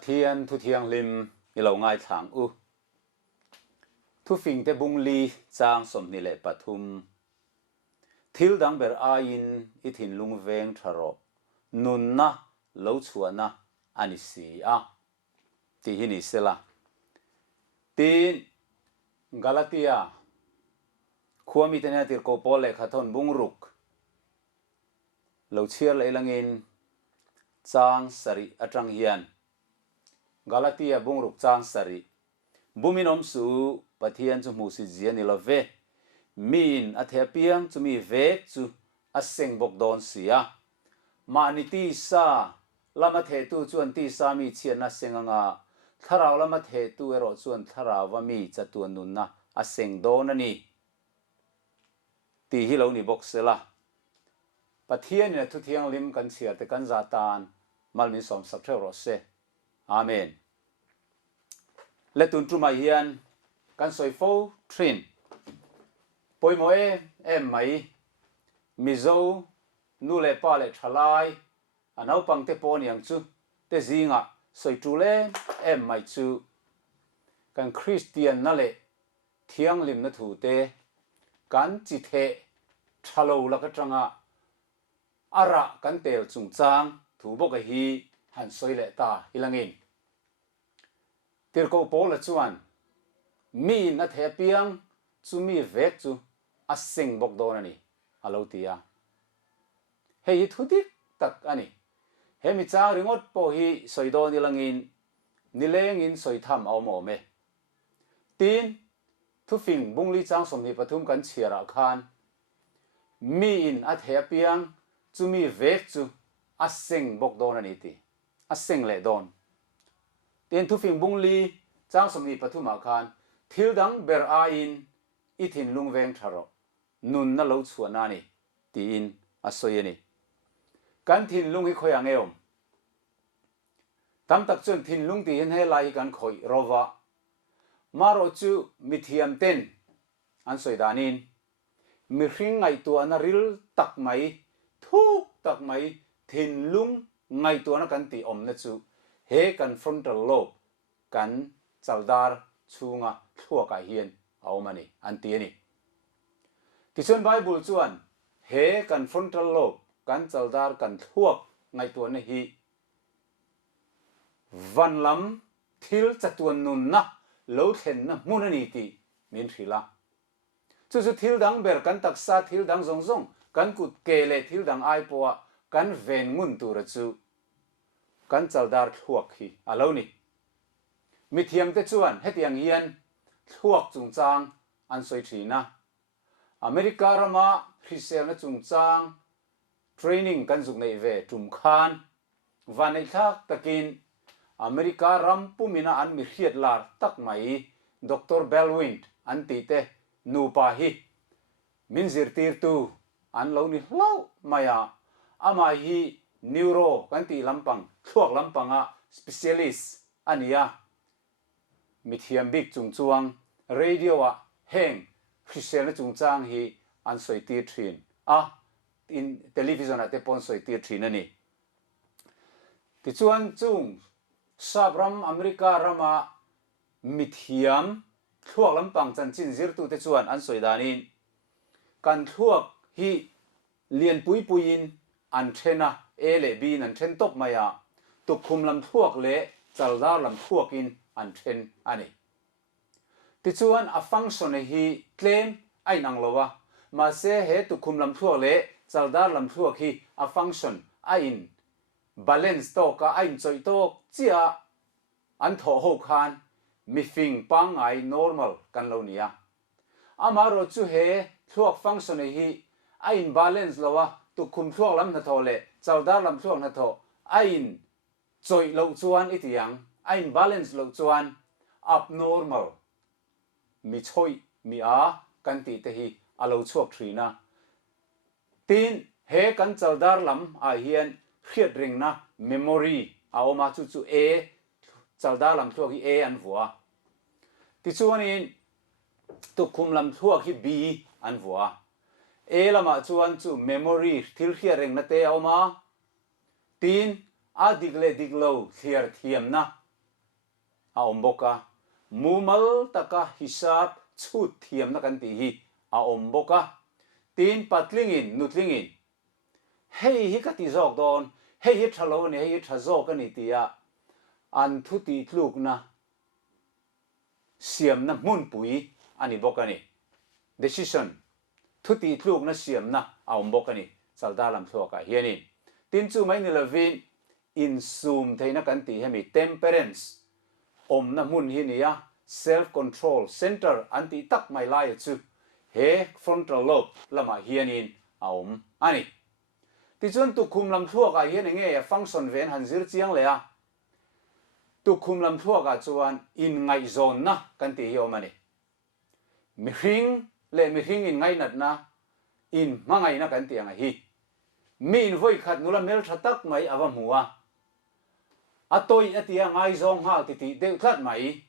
Pathian thu thiang lim ilo ngai thang u thu phing te bung li chang som ni le pathum thil dang ber a in I thin lung veng tharo nun na lo chuana ani si a ti hi ni sela tin Galatia khuami tena tir ko pole khathon bung ruk lo chiar leilangin chang sari atang hian Galatia bung ruk chang sari buminom su Pathian chu mu si zian ni love min a the piang chu mi ve chu a seng bok don sia mani ti sa lama the tu chuan ti sa mi chian na senganga tharau lama the tu ero chuan tharau wa mi chatuan nun na a seng don ani ti hi lo ni bok sela Pathian ne thu thiang lim kan chiar te kan za tan mal mi som sak thero se amen letun tru mai hian kan soi fo trin poimo em mai mizo nu le pa le thalai anau pang te pon yang chu te zinga soi tu le em mai chu kan Christian na le thiang lim na thu te kan chi the thalo la ka tanga ara kan tel chung chang thu bok a hi han soi le ta hilangin tir ko pol la chuan mi na the piang chu mi vek chu a sing bok don ani alo tia hei thu dik tak ani he mi chang ringot po hi soi don ilangin nileng in soi tham au mo me tin thu phing bung li chang som ni pathum kan chiara khan mi in a the piang chu mi vek chu a sing bok don ani ti a sing le don tin thu phing bung li chang som ni pathum a khan thil dang ber a in I thin lung veng tharo nun na lo chuana ni ti in a soi ani kan thin lung hi khoya ngeom tam tak chun thin lung ti hin he lai kan khoi rowa maro chu mithiam ten an soi danin mi hring ngai tu ana ril tak mai thuk tak mai thin lung ngai tu ana kan ti om na chu he kan frontal lobe kan chaldar chunga thua ka hian aumani anti ani ti chon Bible chuan he kan frontal lobe kan chaldar kan thuak ngai tu na hi vanlam thil chatuan nun na lo thlen na mun ani ti min thila chu thil dang ber kan taksa thil dang zong zong kan kut ke le thil dang ai poa kan ven ngun tu ra chu kan chaldar thuak hi alo ni mithiam te chuan hetiang hian thuak chung chang an soi thina America rama Christian na chung chang training kan zuk nei ve tum khan vanai thak takin America ram pumina an mi hiat lar tak mai Dr. Belwind an ti te nu pa hi min zir tir tu an lo ni hlau maya ama hi neuro kan ti lampang thuak lampanga specialist ania mithiam big chung chuang radio a heng Christian na chung chang hi an soi tir thin in television ate pon soi tir thin ani ti chuan chung sabram America rama mithiam thuak lampang chan chin zir tu te chuan an soi danin kan thuak hi lian pui puin an thena a le b an then top maya tukhum lam thuak le chaldar lam thuak in an then ani ti chuan a function hi claim ai nang lowa ma se he tukhum lam thuak le chaldar lam thuak hi a function a in balance to ka a in choi to chia an tho ho khan mi fing pang ai normal kan lo nia amaro chu he thuak function hi a in balance lowa tukhum thuak lam na tho le chaldar lam thuak na tho a in choi lo chuan itiang a in balance lo chuan abnormal mi choi mi a kan ti te hi alo chuak thrina tin he kan chaldar lam a hian khiat ring na memory a oma chu chu a chaldar lam thuak hi a an vua ti chuan in tukhum lam thuak hi b an vua a lama chuan chu memory thil khiat ring na te oma tin a digle diglo thiar thiam na a omboka mumal taka hisab chut thiam na kan ti hi a omboka tin patlingin nutlingin hei hi ka ti zok don hei hi thalo ne hei hi thazok ani tia an thu ti tluk na siam na mun pui ani bokani decision thu ti tluk na siam na a ombokani salda lam thloka hianin tin chu mai ni lovin in sum theina kan ti hemi temperance om na mun hi nia self control center anti tak mai lai chu he frontal lobe lama hianin a om ani ti chuan tu khum lam thloka hian nge function ven han zir chiang le a tu khum lam thloka chuan in ngai zon na kan ti hi omani mi hring in ngai nat na in mangai na kan ti anga hi mi in voi khat nula mel thatak mai awam huwa atoi atia ngai zong hal ti deu thlat mai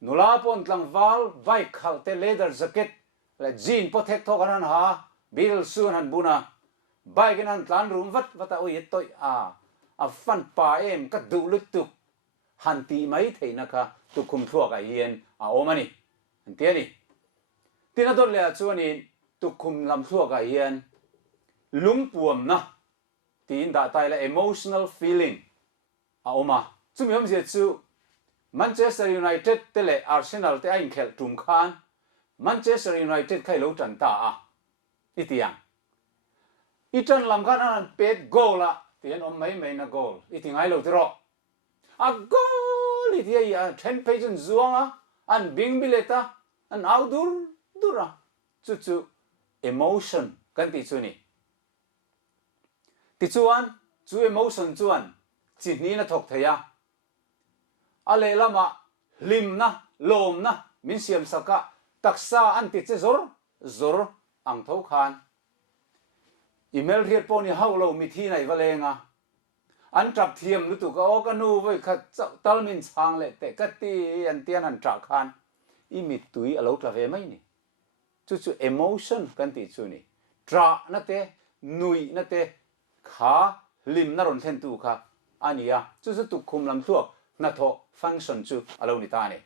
nula pon tlang wal vai khalte leather jacket la jean pothek thok an ha bil sun han buna bai kan an tlan rum vata oi toi a fan pa em ka du lut tu han ti mai theina kha tu khum thuak a hian a omani antiani tina dol le chuani tu khum lam thuak a hian lungpuam na tin da tai la emotional feeling a oma chumi hom je chu Manchester United tele Arsenal te ain khel tum khan Manchester United khai lo tan ta a itiang itan lam khan an pet goal la tian om mai na goal itingai lo tro a goal itia 10 pages zuanga an bing bileta an outdur dura chu emotion kan ti chu ni ti chuan chu emotion chuan chini na thok theya ale lama lim na lom na min siam saka taksa an ti che zor ang tho khan email riat poni haulo mi thi nai valenga an trap thiam lu tu ka o ka nu voi khat tal min chang le te ka ti an tian han tra khan i mi tui alo tra ve mai ni chu emotion kan ti chu ni tra na te nui na te kha lim na ron thlen tu kha ania chu tu khum lam thuak na tho function chu alo ni ta ni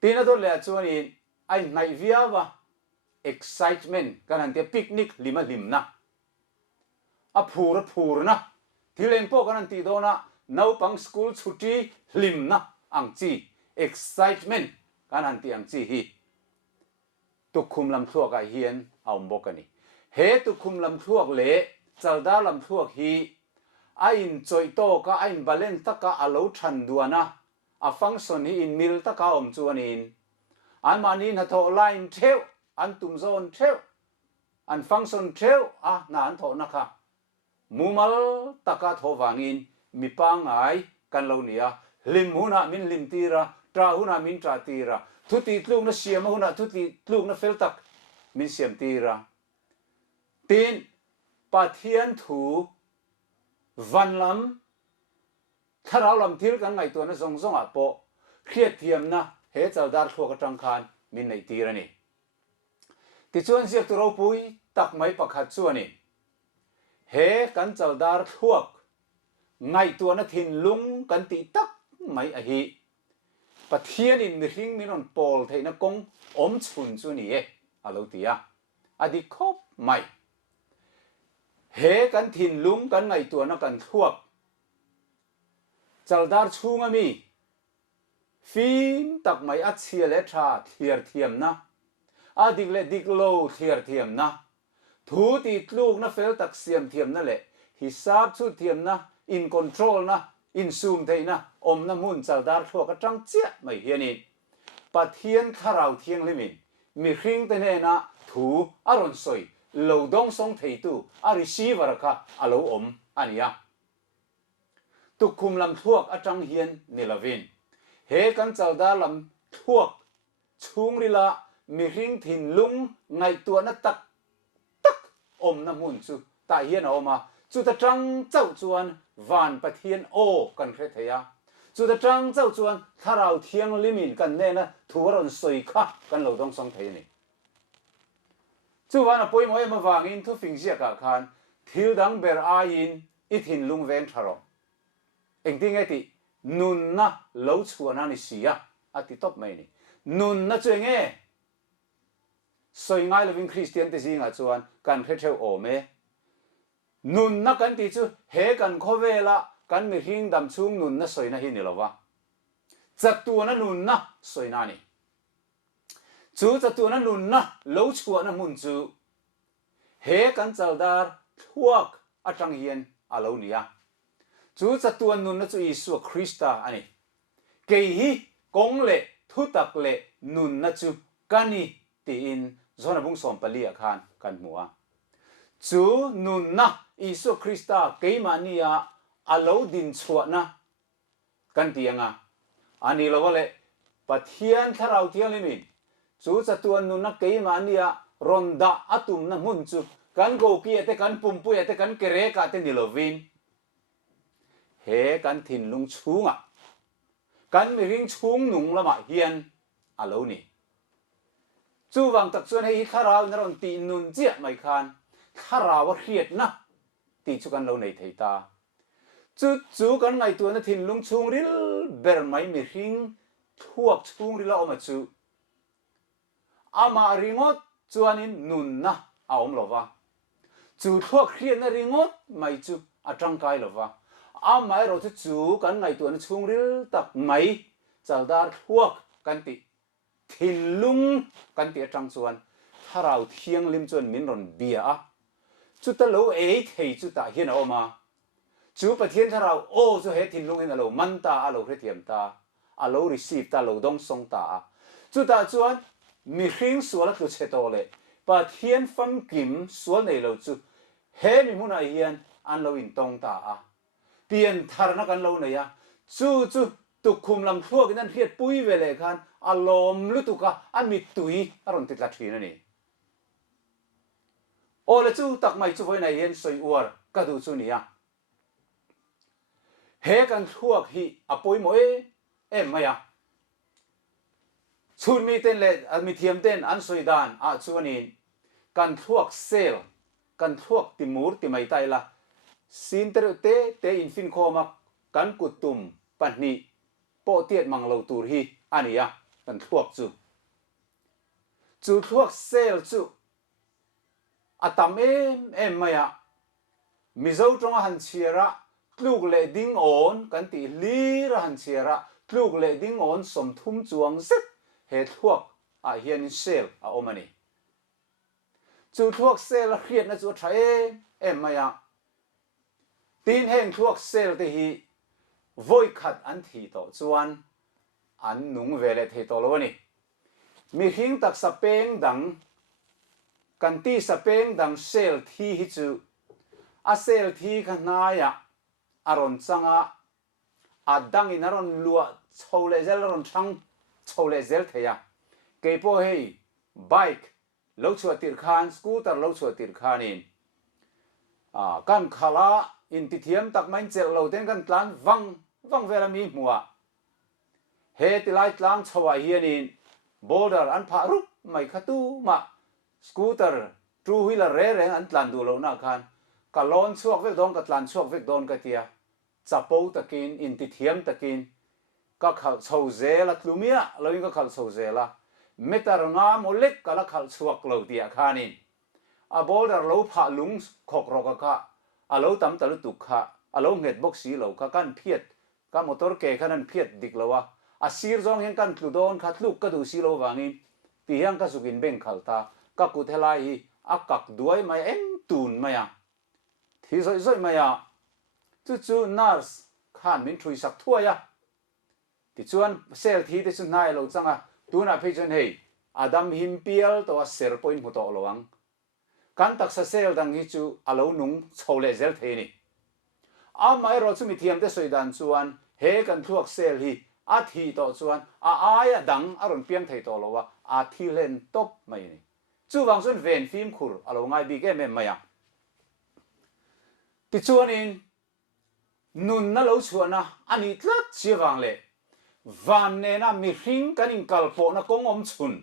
tina do le chu ni ai nai viawa excitement kan an te picnic lim na a phur na thileng po kan an ti do na nau pang school chuti lim na ang chi excitement kan an ti ang chi hi tu khum lam thuak a hian a ombokani he tu khum lam thuak le chalda lam thuak hi a in choi to ka a in balance taka alo than duana a function hi in mil taka om chuanin an manin ha tho line theu an tum zone theu an function theu a na an tho na kha mumal taka tho wangin mi pa ngai kan lo nia lim huna min lim tira tra huna min tra tira thu ti tluk na siam huna thu ti tluk na fel tak min siam tira tin Pathian thu van lam tharau lam thil kan ngai to na zong a po khiat thiam na he chaldar thlo ka tang khan min nei tira ni ti chuan ziak tu ro pui tak mai pakhat chuani he kan chaldar thuak ngai to na thin lung kan ti tak mai a hi Pathian in mi hring min on pol theina kong om chhun chu ni e alo tia adi khop mai he kan thin lung kan ngai tu na kan thuak chaldar chunga mi phim tak mai a chia le tha thiar thiam na adik le diklo thiar thiam na thu ti tluk na fel tak siam thiam na le hisab chu thiam na in control na in sum theina om na mun chaldar thuak a tang chia mai hianin Pathian tharau thiang limin mi hring te ne na thu aron soi lo dong song thei tu a receiver kha alo om ania tu khum lam thuak atang hian nilavin he kan chalda lam thuak chung rila mi hring thin lung ngai tu na tak om na mun chu ta hian oma chu ta tang chau chuan van Pathian o kan khe theya chu ta tang chau chuan tharau thiang limin kan ne na thuaron soi kha kan lo dong song thei ni chu wana poi moi ma wangin thu fingzia ka khan thil dang ber a in i thin lung ven tharo engting eti nun na lo chuan ani sia ati top mai ni nun na chenge soi ngai loving Christian te zinga chuan kan khe theu ome nun na kan ti chu he kan khovela kan mi hing dam chung nun na soi na hi ni lova chatu na nun na soi na ni chu chatu na nun na lo chuan na mun chu he kan chaldar thuak atang hian alo nia chu chatu nun na chu Isu Krista ani ke hi kong le thu tak le nun na chu kani ti in zona bung som pali khan kan mua chu nun na Isu Krista ke mania alo din chua na kan tianga ani lo le Pathian tharau tiang limin chu chatu nun na ke mania ronda atum na mun chu kan go ki ate kan pumpu ate kan kere ka te nilovin he kan thin lung chunga kan mi ring chung nung lama hian alo ni chu wang tak chuan hei tharau na ron ti nun chia mai khan tharau riat na ti chu kan lo nei thei ta chu kan ngai tu na thin lung chung ril ber mai mi ring thuak chung rila oma chu ama ringot chuanin nun na a om lova chu thuak riat na ringot mai chu atang kai lova mai ro chu kan ngai tu na chung ril tak mai chaldar thuak kan ti thin lung kan ti atang chuan tharau thiang lim chuan min ron bia a chu ta lo e thei chu ta hian oma chu Pathian tharau o chu he thin lung hin alo man ta alo hre thiam ta alo receive ta lo dong song ta chu ta chuan mi hring sual tu che to le Pathian fam kim sual nei lo chu he mi mun a hian an lo in tong ta a pian thar na kan lo nei a chu tu khum lam thuak nan hiat pui ve le khan alom lu tu ka an mi tui aron ti tla thina ni o le chu tak mai chu voi nei hian soi uar ka du chu ni a he kan thuak hi apoi mo em maya chun mi ten le mi thiam ten an soi dan a chuanin kan thuak sel kan thuak timur ti mai tai la sin te infin khoma kan kutum panni po tiet manglo tur hi ania kan thuak chu thuak sel chu atam em maya mizo tonga han chiara tluk le ding on kan ti li ra han chiara tluk le ding on som thum chuang zet he thuak a hian sel a omani chu thuak sel a khiat na chu thae em maya tin heng thuak sel te hi voi khat an thi to chuan an nung vele thei to lo ni mi hing tak sa peng dang kan ti sa peng dang sel thi hi chu a sel thi kha na ya aron changa adang in aron lua chole zel ron thang chole zel theya ke po hei bike lo chua tir khan scooter lo chua tir khanin kan khala in ti thiam tak main chel lo ten kan tlan wang vela mi hmuwa he ti lai tlang chawa hianin border an pha rup mai khatu ma scooter two wheeler re an tlan du lo na khan ka lon chuak vek don ka tlan chuak vek don ka tia chapo takin in ti thiam takin ka khal chho zela tlumia loin ka khal chho zela metar nga molek kala khal chuak lo tia khanin a border lo pha lung khok ro ka alo tam talu tu kha alo nget box si lo ka kan phiat ka motor ke khanan phiat dik lowa a sir jong hen kan tludon kha tluk ka du si lo wangin ti hang ka sukin beng khalta ka ku thelai hi a kak duai mai em tun maya thi zoi maya chu nurse khan min thui sak thua ya ti chuan sel thi te chu nai lo changa tuna phei chen hei adam himpial to a ser point mu to lowang kan tak sa sel dang hi chu alo nung chole zel the ni a mai ro chu mi thiam te soidan chuan he kan thuak sel hi a thi to chuan a aya dang aron piang thei to lowa a thi len top mai ni chu wang sun ven phim khur alo ngai bi ke me maya ti chuan in nun na lo chuana ani tlat chiwang le van ne na mi hring kanin kalpo na kong om chun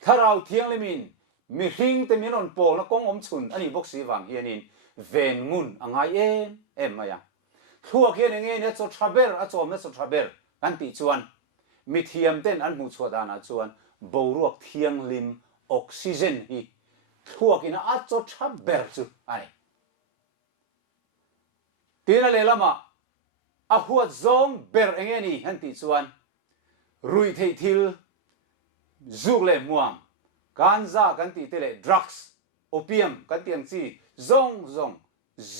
tharau thiang lemin mi hring te min on pol na kong om chun ani boxi wang hianin ven ngun angai em maya ทั่วเขียนอย่างงี้เนี่ยจดทราเบลอาจอมเนี่ยจดทราเบลกันติชวนมีเทียมเต้นอันหูชวดานาชวนบรวกเทียงลิมออกซิเจนฮีทั่วกินอาจดทราเบลจุอันนี้ทีนั้นเลยละมาอาหัวจงเบลเองนี่กันติชวนรุยเทิลจูเลม่วงกันซากันติเตเลดรักส์โอปิอัมกันติอังซีจง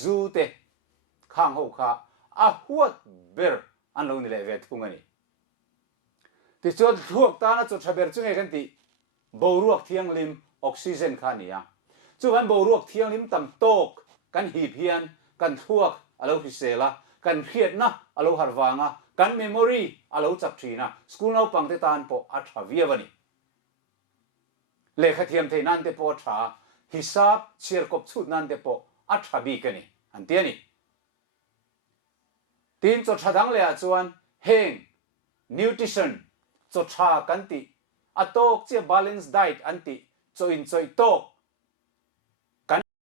จูเตข้างหูข้าอาหัวเบลอันลงนี่เลยเวทุงอันนี้ที่จดทั่วตานะจดทราเบลจุงเอกันติบรวกเทียงลิมออกซิเจนข้านี่อ่ะจุวันบรวกเทียงลิมต่ำโตกกันหีเพียนกันทั่วอาลูพิเศษละกันเครียดนะอาลูหัดวางอ่ะกันเมมโมรีอาลูจับทีนะสกุลเอาปังเตตานปออัฐวิยวันนี้เลขเทียมเทนันเตปอชาฮิซาบเชียร์กบชุดนันเตปออัฐบีกันนี่อันเตียนี่ทีมจดชาดังเลยจวนเฮงนิวทริชั่นจดชากันติอโตกเจียบาลานซ์ไดท์อันติจอยโตก